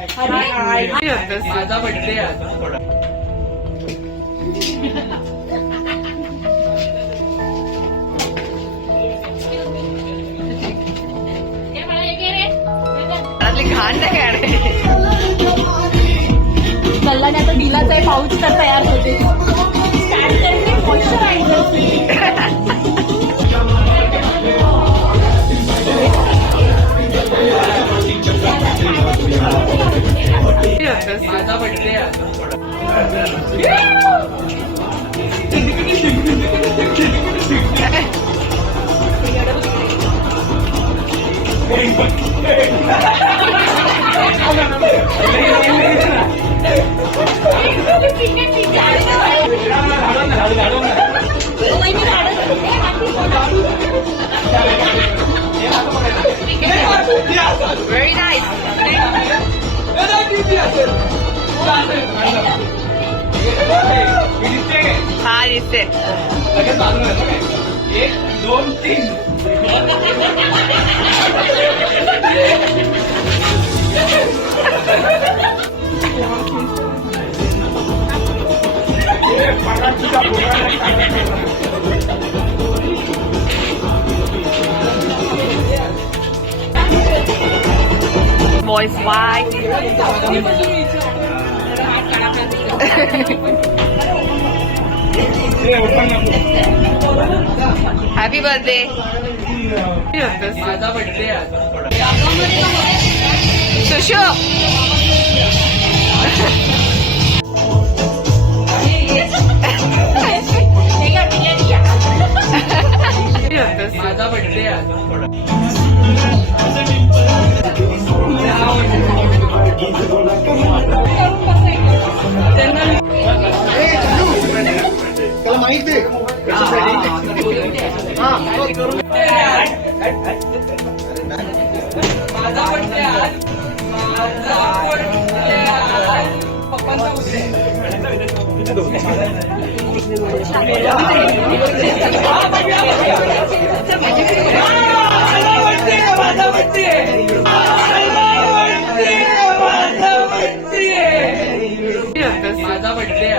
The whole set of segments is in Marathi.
माझा बर्थडे घाण नाही कल्लाने आता दिलाच आहे पाऊच तर तयार होते माझा बर्थडे Very nice. हा दिसते 1 2 3 Voice white. Happy birthday. माझा बर्थडे सुशु माझा बर्थडे त्याला माहित आहे माझा बर्थडे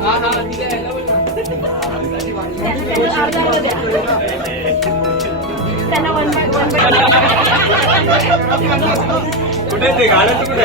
माझा बर्थडे आहे तू कुठे ते गाड्या कुठे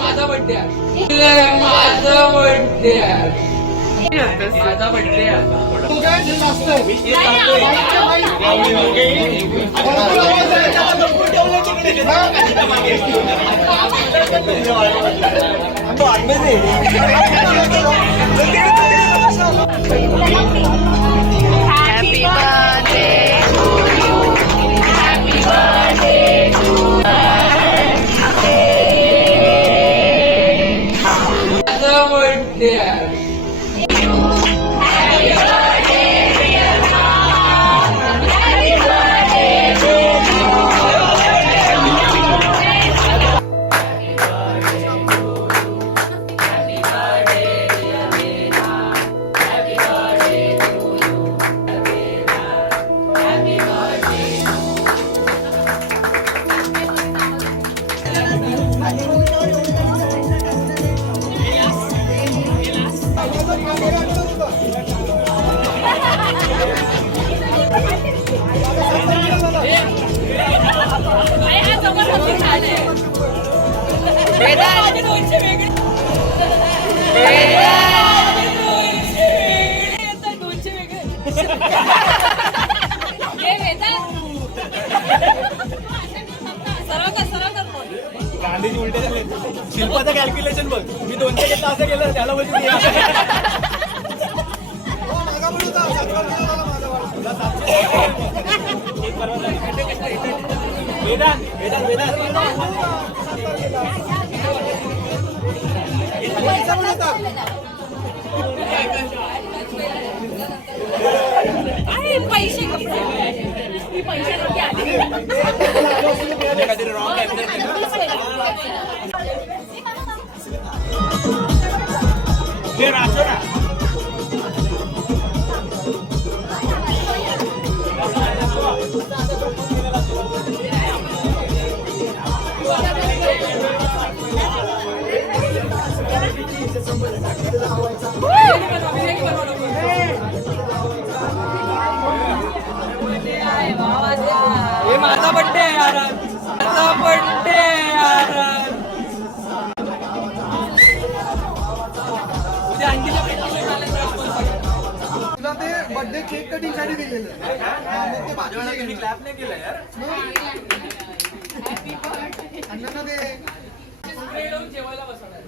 माझा बर्थडे माझा birthday Happy birthday to you. Happy birthday to you. माझा बर्थडे शिल्पाचं कॅल्क्युलेशन बघ. मी 200 घेतला असं केलं त्याला बोलतो वेदांत वेदांत वेदांत पैसे काहीतरी रॉंग आहे नाचो ना. हे माझा बड्डे आहे यार, माझा बड्डे यार. उद्या अंकीच्या भेटीला मला तुला ते बर्थडे केक कटिंग साठी दिलेलं मग ते बाजूला क्लॅप नाही केलं यार. अण्णांना ते जेवायला बसवणार.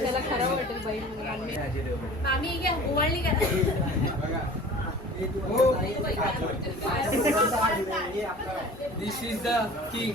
त्याला खरं वाटेल बाई आम्ही घ्या ओवाळणी करा This is the king.